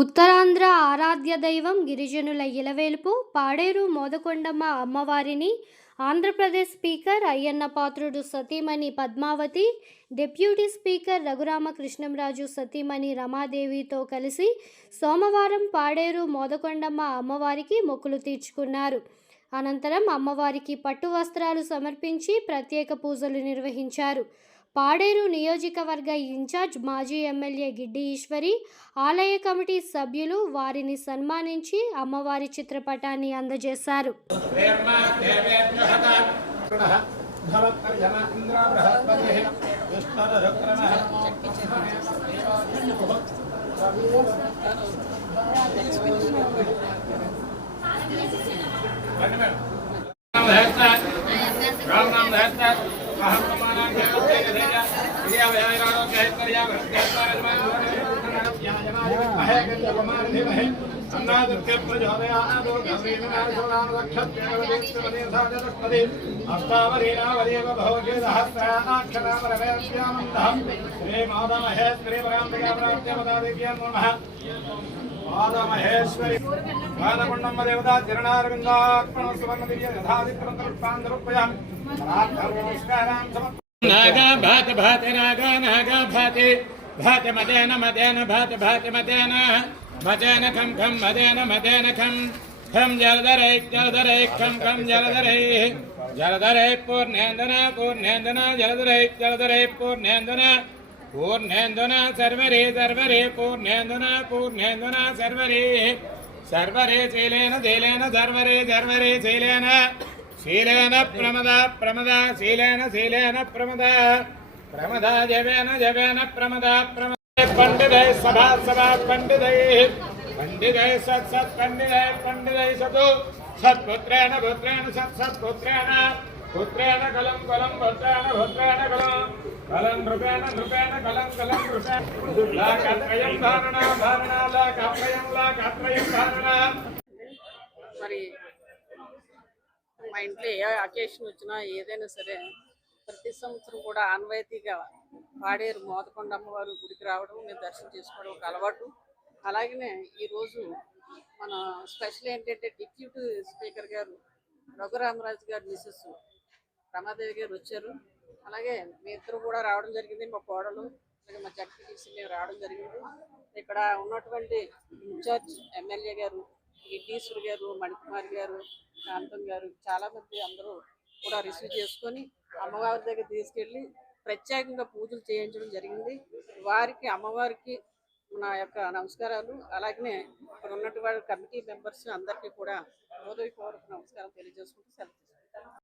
ఉత్తరాంధ్ర ఆరాధ్య దైవం గిరిజనుల ఇలవేలుపు పాడేరు మోదకొండమ్మ అమ్మవారిని ఆంధ్రప్రదేశ్ స్పీకర్ అయ్యన్న పాత్రుడు సతీమణి పద్మావతి, డిప్యూటీ స్పీకర్ రఘురామకృష్ణంరాజు సతీమణి రమాదేవితో కలిసి సోమవారం పాడేరు మోదకొండమ్మ అమ్మవారికి మొక్కులు తీర్చుకున్నారు. అనంతరం అమ్మవారికి పట్టు వస్త్రాలు సమర్పించి ప్రత్యేక పూజలు నిర్వహించారు. పాడేరు నియోజకవర్గ ఇన్ఛార్జ్ మాజీ ఎమ్మెల్యే గిడ్డి ఈశ్వరి, ఆలయ కమిటీ సభ్యులు వారిని సన్మానించి అమ్మవారి చిత్రపటాన్ని అందజేశారు. మహేశ్వరి వాదకొండమ్మ దేవతా చరణారవిందార్పణ సువర్ణ దివ్య యథాదిత్యంతరుపాంతరుపయామి నమస్కారం నాగా భాతి భాతి నాగా నాగా భాతి భాతి మదేన మదేన భాతి భాతి మదేన మదేన ఖం ఖం మదేన మదేన ఖం ఖం జలధరై జలధరై ఖం ఖం జలధరై జలధరై పూర్ణేందన పూర్ణేందన జలధరై జలధరై పూర్ణేందన పూర్ణేందన సర్వరే సర్వరే పూర్ణేందన పూర్ణేందన సర్వరే సర్వరే శీలేన శీలేన సర్వరే సర్వరే శీలేన శీలేన ప్రమద ప్రమద శీలేన శీలేన ప్రమద ప్రమద జవేన జవేన ప్రమద ప్రమద పండితై సభా సభా పండితై పండితై సత్ సత్ పండితై పండితై సతు సత్పుత్రేణ పుత్రేణ సత్ సత్పుత్రేణ పుత్రేణ కలం కలం పుత్రేణ పుత్రేణ కలం కలం నృపేణ నృపేణ కలం కలం నృపేణ లాకత్రయం ధారణ ధారణ లాకత్రయం ధారణ. మరి మా ఇంట్లో ఏ అకేషన్ వచ్చినా ఏదైనా సరే ప్రతి సంవత్సరం కూడా ఆన్వాయితీగా పాడేరు మోదకొండ అమ్మవారు గుడికి రావడం, మేము దర్శనం చేసుకోవడం ఒక అలవాటు. అలాగనే ఈరోజు మన స్పెషల్ ఏంటంటే డిప్యూటీ స్పీకర్ గారు రఘురామరాజు గారు మిసెస్ రమాదేవి గారు వచ్చారు. అలాగే మీ ఇద్దరు కూడా రావడం జరిగింది, మా కోడలు అలాగే మా జడ్పీటీసీ మేము రావడం జరిగింది. ఇక్కడ ఉన్నటువంటి ఇన్ఛార్జ్ ఎమ్మెల్యే గారు గిడ్డీశ్వరి గారు, మణికుమారి గారు, కాంతం గారు చాలామంది అందరూ కూడా రిసీవ్ చేసుకొని అమ్మవారి దగ్గర తీసుకెళ్ళి ప్రత్యేకంగా పూజలు చేయించడం జరిగింది. వారికి అమ్మవారికి నా యొక్క నమస్కారాలు. అలాగనే ఇక్కడ ఉన్నటువంటి కమిటీ మెంబర్స్ అందరికీ కూడా హృదయపూర్వక నమస్కారం తెలియజేసుకుంటూ సెలవు తీసుకుంటాను.